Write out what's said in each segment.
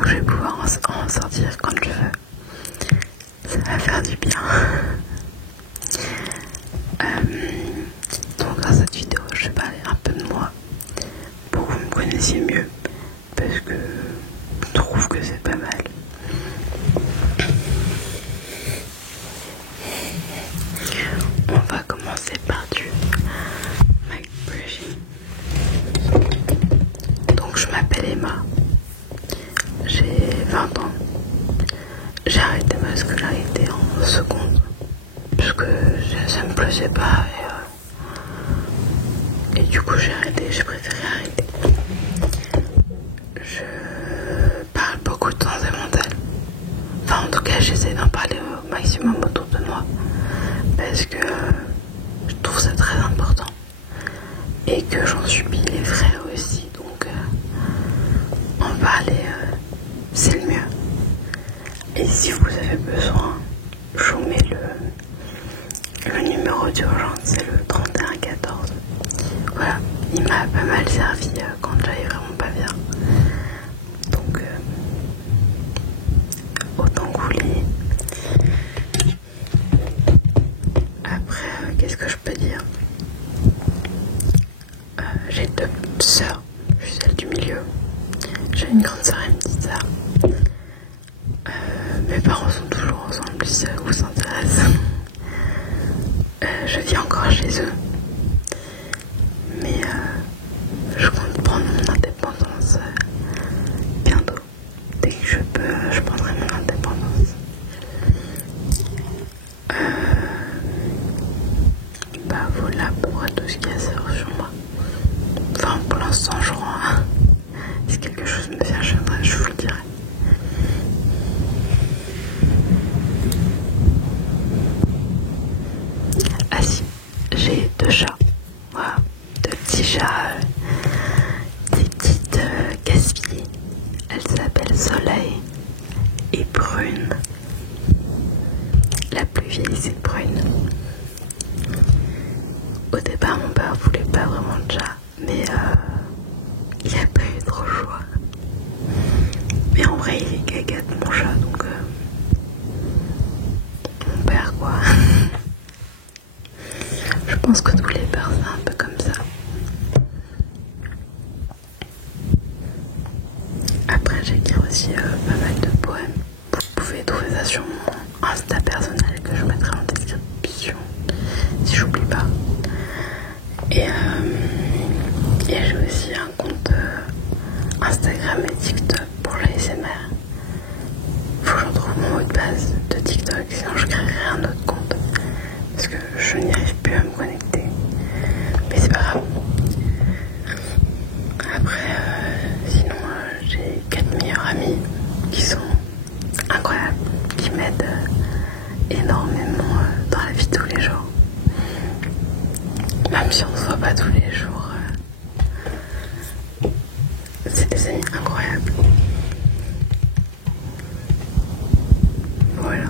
donc je vais pouvoir en sortir quand je veux. Ça va faire du bien. Donc dans cette vidéo, je vais parler un peu de moi pour que vous me connaissiez mieux, parce que je trouve que c'est pas mal. On va commencer par du mic brushing. Donc je m'appelle Emma, j'ai 20 ans. J'ai arrêté ma scolarité en seconde parce que ça me plaisait pas et du coup j'ai préféré arrêter. Je parle beaucoup de santé mentale. Enfin, en tout cas, j'essaie d'en parler au maximum autour de moi parce que je trouve ça très important et que j'en subis les frais aussi. Donc, en parler, c'est le mieux. Et si vous avez besoin, je vous mets le numéro d'urgence, c'est le 3114. Voilà, il m'a pas mal servi quand j'allais vraiment pas bien. Donc, autant que vous l'ayez. Après, qu'est-ce que je peux dire? J'ai 2 sœurs, je suis celle du milieu. J'ai une grande sœur et une petite sœur. Mes parents sont toujours ensemble, si ça vous intéresse. Je vis encore chez eux. Mais je compte prendre mon indépendance bientôt. Dès que je peux, je prendrai mon indépendance. Bah voilà à peu près tout ce qu'il y a à savoir sur moi. Enfin, pour l'instant, je crois. Si quelque chose me vient, je vous le dirai. Ah si, j'ai 2 chats. Voilà, 2 petits chats, des petites casse-pieds. Elles s'appellent Soleil et Brune. La plus vieille, c'est Brune. Au départ, mon père voulait pas vraiment de chat, mais il a pas eu trop le choix. Mais en vrai, il est gaga de mon chat, donc mon père quoi. Je pense que tous les pères c'est un peu comme ça. Après, j'écris aussi pas mal de poèmes. Vous pouvez trouver ça sur mon Insta personnel que je mettrai en description si j'oublie pas. Et j'ai aussi un compte Instagram et TikTok pour l'ASMR. Faut que j'en trouve mon mot de base de TikTok, sinon je créerai un autre compte parce que je n'y arrive plus à me connecter. Mais c'est pas grave. Après, sinon j'ai 4 meilleurs amis qui sont incroyables, qui m'aident énormément dans la vie de tous les jours. Même si on ne se voit pas tous les jours, c'est des amis incroyables. Voilà.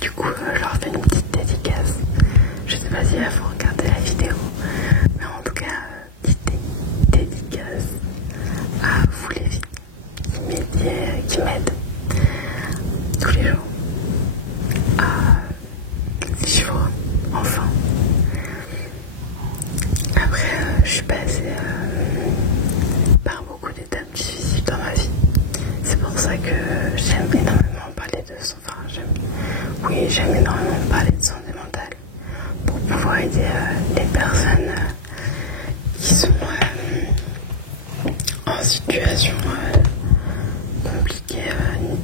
Du coup, je leur fais une petite dédicace. Je sais pas si elles vont regarder la vidéo, mais en tout cas, petite dédicace à vous les filles qui m'aident tous les jours à vivre enfin. Après, je suis passée par beaucoup d'étapes difficiles dans ma vie. C'est pour ça que j'aime énormément parler de santé. Enfin, j'aime énormément parler de santé mentale pour pouvoir aider les personnes qui sont en situation compliquée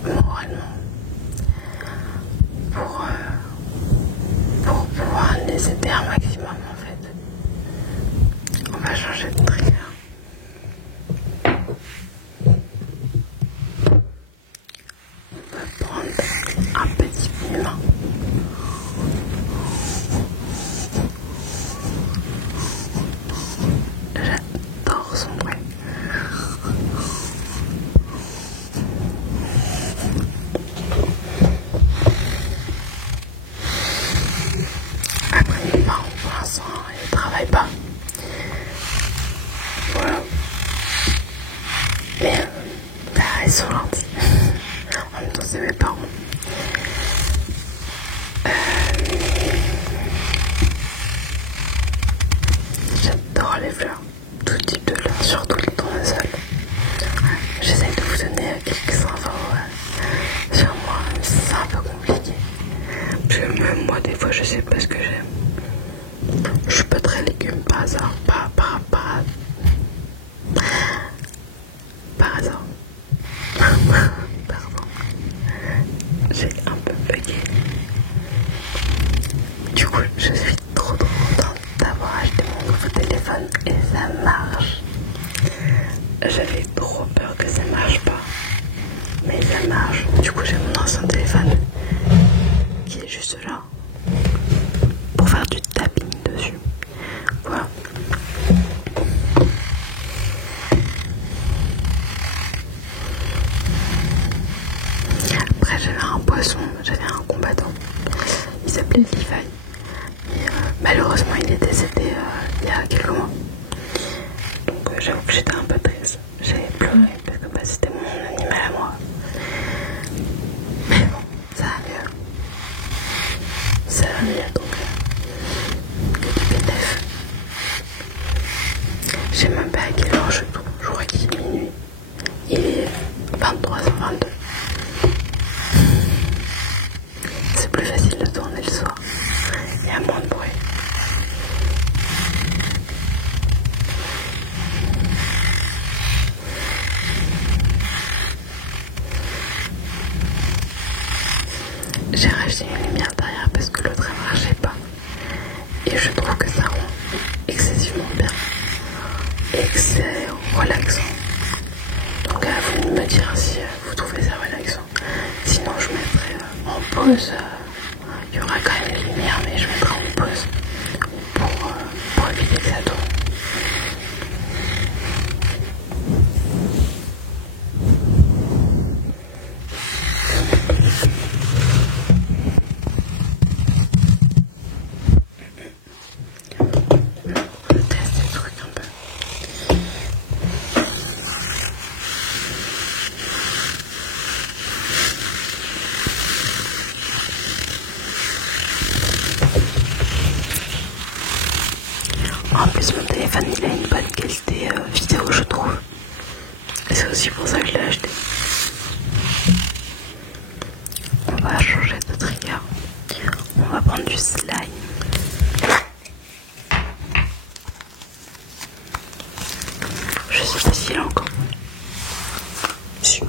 moralement pour pouvoir les aider un maximum en fait. On va changer de trigger. On va prendre un petit humain. J'adore son bruit. sont gentils. En même temps, c'est mes parents. J'adore les fleurs, tout type de fleurs, surtout le tournesol. J'essaie de vous donner quelques infos sur moi, mais c'est un peu compliqué. Même moi, des fois, je sais pas ce que j'aime. Je suis pas très légumes par hasard, par hasard. Pardon, j'ai un peu bugué. Du coup, je suis trop contente d'avoir acheté mon nouveau téléphone et ça marche. J'avais trop peur que ça marche pas, mais ça marche. Du coup, j'ai mon ancien téléphone qui est juste là pour faire du tapping dessus. Voilà. Après, j'avais un poisson, j'avais un combattant. Il s'appelait Levi. Mais malheureusement, il est décédé il y a quelques mois. Donc, j'avoue que j'étais un peu triste. J'ai pleuré parce que c'était mon animal à moi. Mais bon, ça va mieux. Ça va mieux, donc que du bénéf. Je sais même pas à quelle heure je tourne. Je crois qu'il est minuit. Il est 23h22. C'est plus facile de tourner le soir. Il y a moins de bruit. J'ai racheté une lumière derrière parce que l'autre ne marchait pas. Et je trouve que ça rend excessivement bien. Et que c'est relaxant. Donc à vous de me dire si vous trouvez ça relaxant. Sinon je mettrai en pause. Il y aura quand même une lumière, mais je mettrai en pause pour éviter que ça tourne. Je teste des trucs un peu. En plus, mon téléphone il a une bonne qualité vidéo, je trouve. Et c'est aussi pour ça que je l'ai acheté. On va changer de trigger. On va prendre du slime. Je sais pas s'il est encore. Si.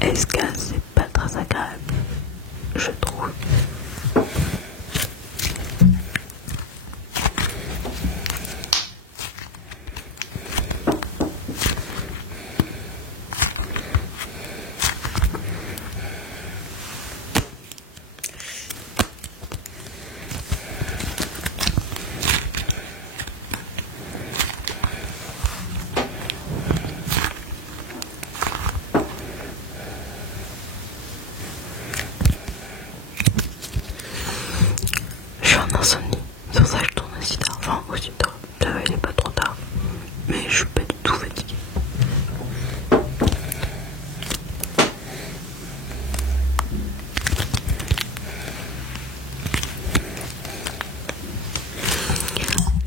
Est-ce que c'est pas très agréable, je trouve. Insomnie, c'est pour ça que je tourne aussi tard, enfin aussi tard, ça va, il est pas trop tard, mais je suis pas du tout fatiguée.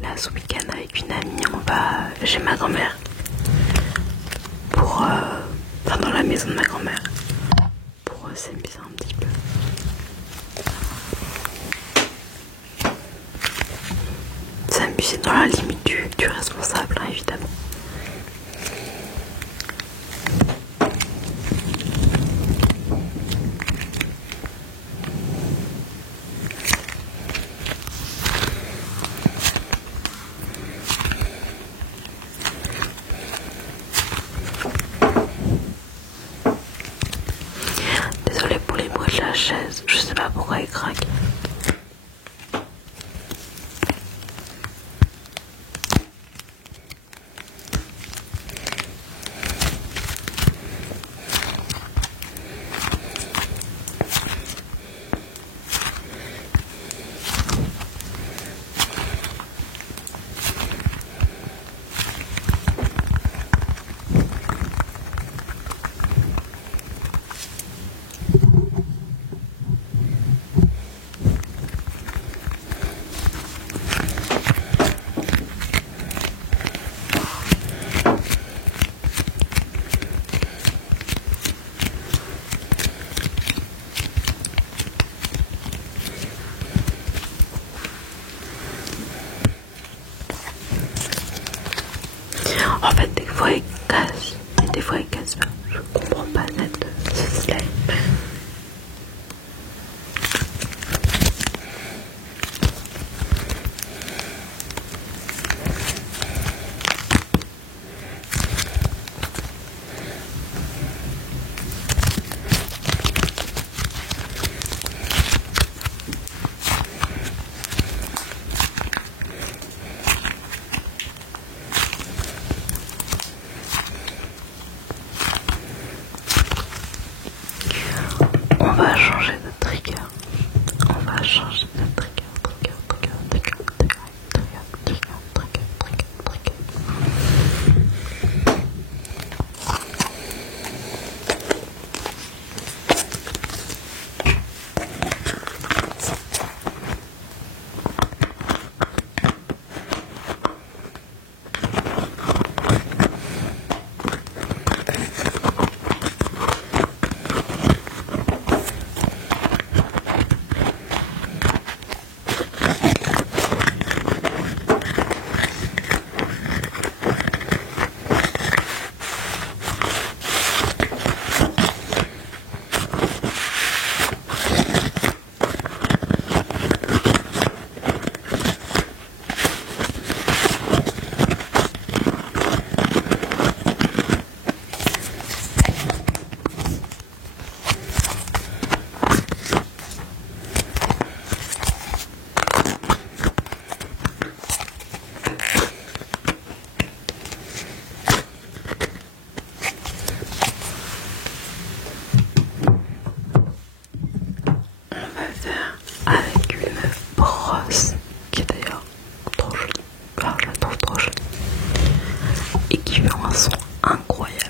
Là ce week-end avec une amie, on va chez ma grand-mère pour, enfin dans la maison de ma grand-mère, pour s'amuser un petit peu. S'amuser dans la limite du responsable. chaise, je sais pas pourquoi il craque. En fait, des fois il casse, et des fois il casse pas. Je comprends pas ce slime. On va changer de trigger. On va changer de trigger. Avec une brosse qui est d'ailleurs trop jolie, enfin je la trouve trop jolie et qui fait un son incroyable.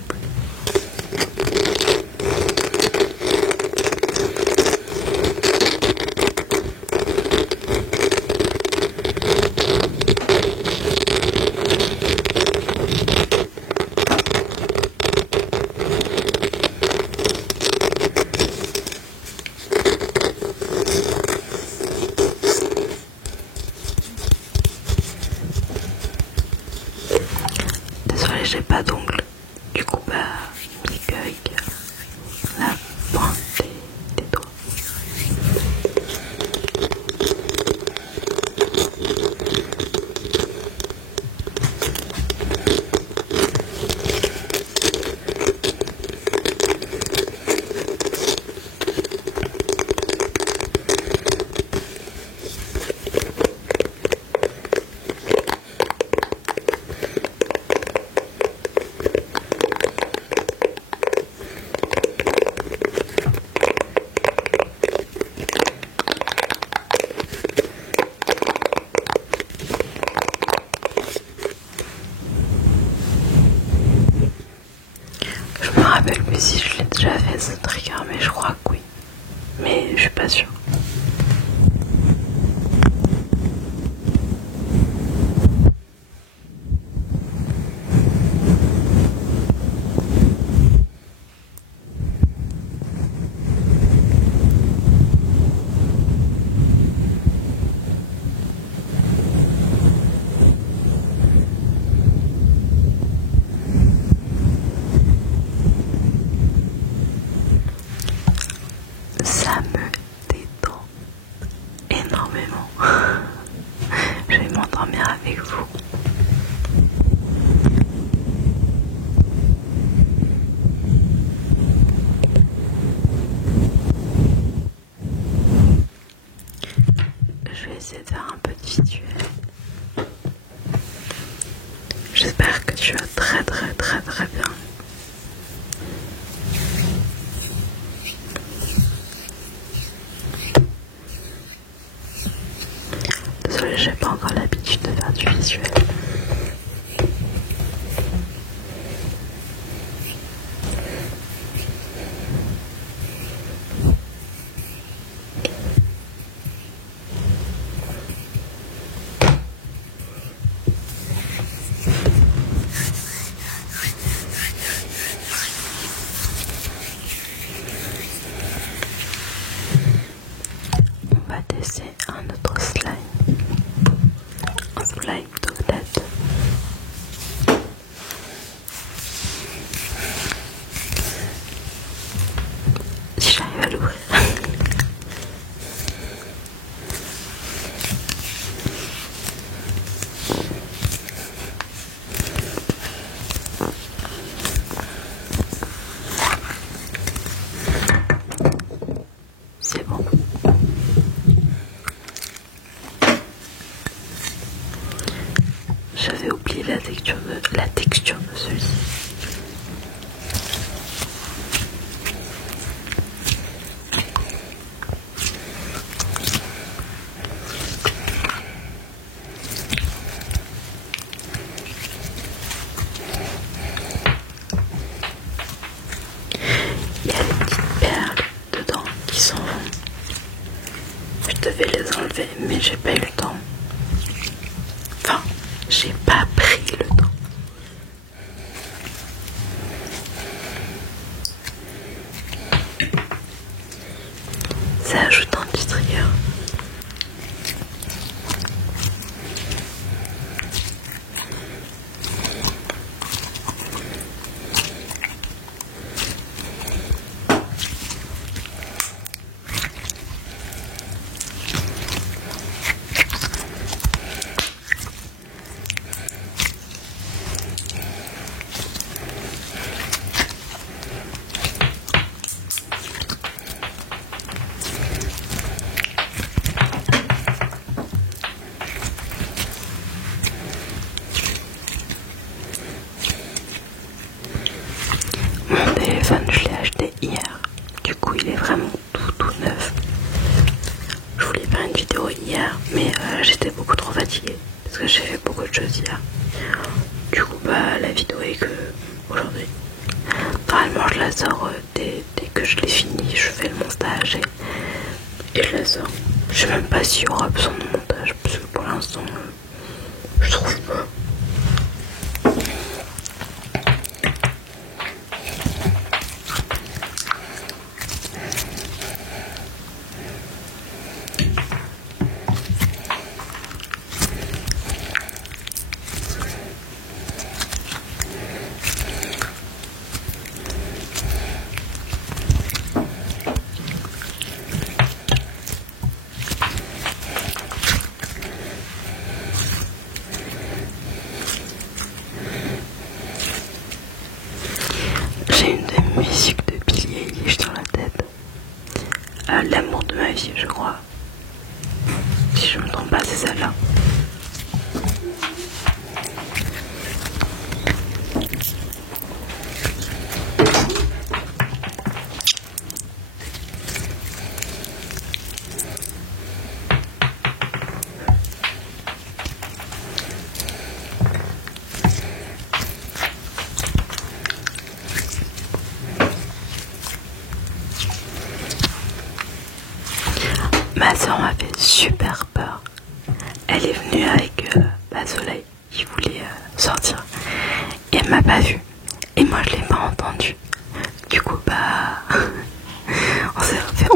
Désolée, j'ai pas d'ongles. Du coup, bah, pique avec la pointe des doigts. Je me rappelle plus si je l'ai déjà fait ce trigger, mais je crois que oui. Mais je suis pas sûre. Ça me détend. cheveux très très très très bien. Désolée, j'ai pas encore l'habitude de faire du visuel. On va tester un autre slime. Un slime d'Odette. Si j'arrive à l'ouvrir. C'est bon. J'avais oublié la texture de celui-ci. Il y a des petites perles dedans qui s'en vont. Je devais les enlever, mais j'ai pas eu le temps. Enfin, j'ai pas pris le temps. Ça ajoute un petit trigger. Mon téléphone, je l'ai acheté hier. Du coup, il est vraiment tout neuf. Je voulais faire une vidéo hier, mais j'étais beaucoup trop fatiguée parce que j'ai fait beaucoup de choses hier. Du coup, la vidéo est que aujourd'hui. Normalement, je la sors dès que je l'ai fini. Je fais le montage et je la sors. Je sais même pas s'il y aura besoin de montage parce que pour l'instant, je trouve pas. J'ai une des musiques de Billie Eilish dans la tête. L'amour de ma vie, je crois. Si je me trompe pas, c'est celle-là. Ma soeur m'a fait super peur. Elle est venue avec Soleil qui voulait sortir et elle m'a pas vue. Et moi je l'ai pas entendu. Du coup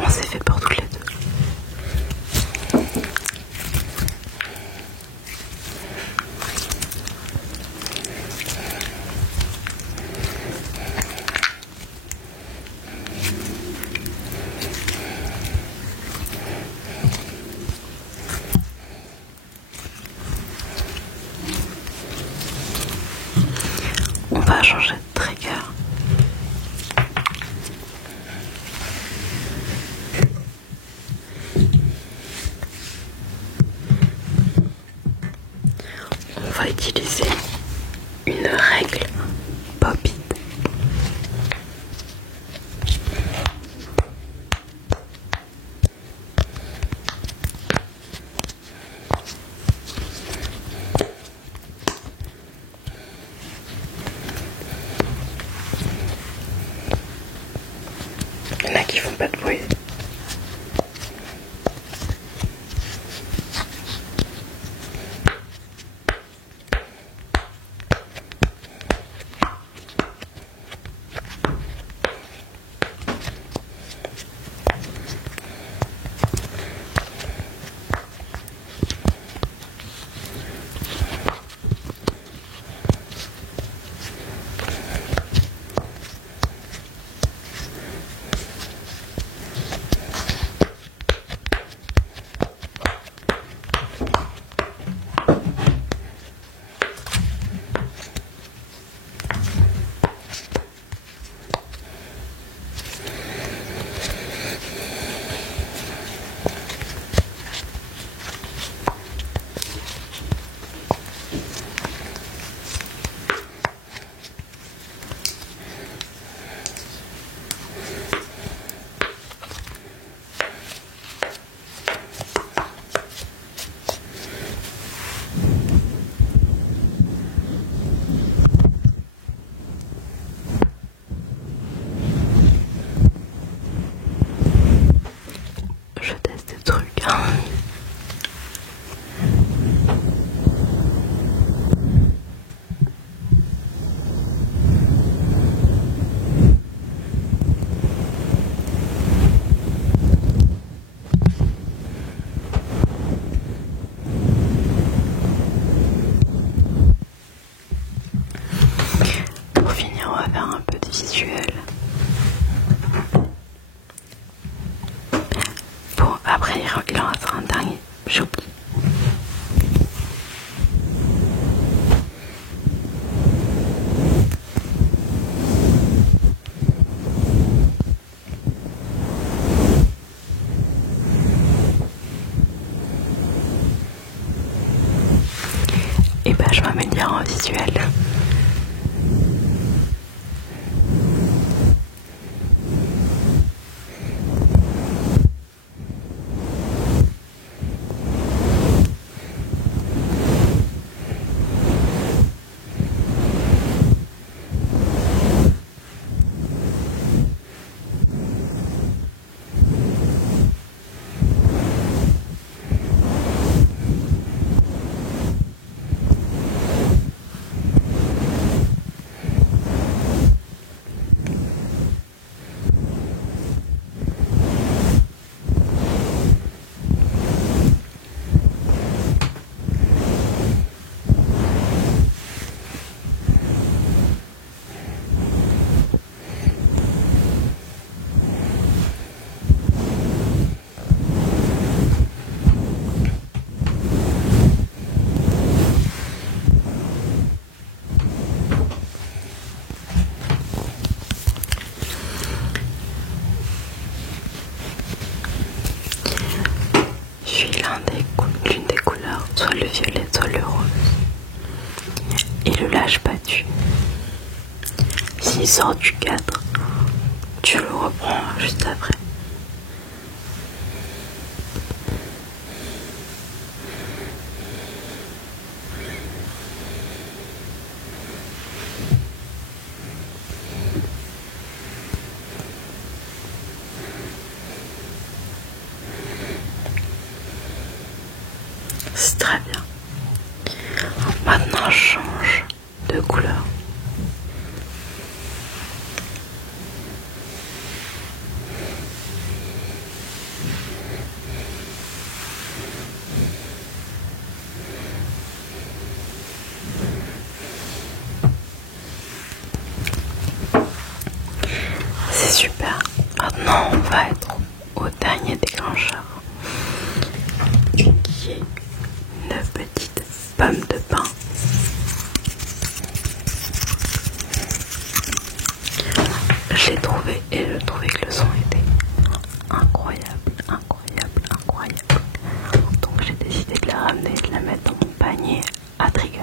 on s'est fait peur toutes les deux. On va changer de trigger. On va utiliser une règle Il y en a qui font pas de bruit. Je teste des trucs, hein. Pour finir, on va faire un peu de visuel. Bon, après, il en restera un dernier. J'ai oublié. Et ben, je vais me le dire en visuel. L'une des couleurs, soit le violet, soit le rose. Et le lâche pas dessus. S'il sort du cadre, tu le reprends juste après. C'est très bien. Maintenant, je change de couleur. C'est super. Maintenant, on va être au dernier déclencheur, qui est une petite pomme de pin. Je l'ai trouvé et je trouvais que le son était incroyable, incroyable, incroyable. Donc j'ai décidé de la ramener et de la mettre dans mon panier à trigger.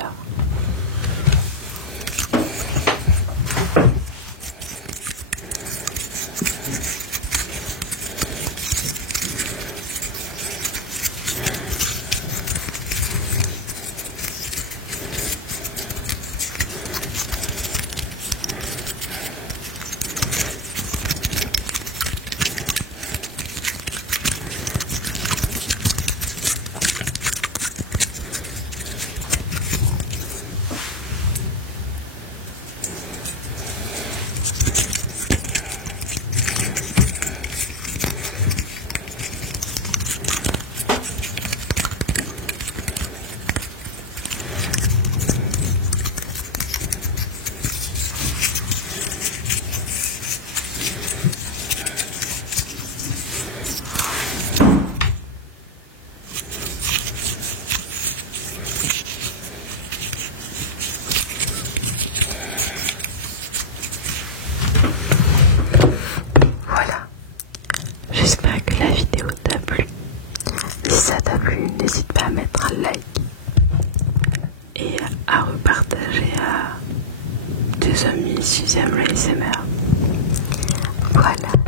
les amis, 6ème l'ASMR. Voilà.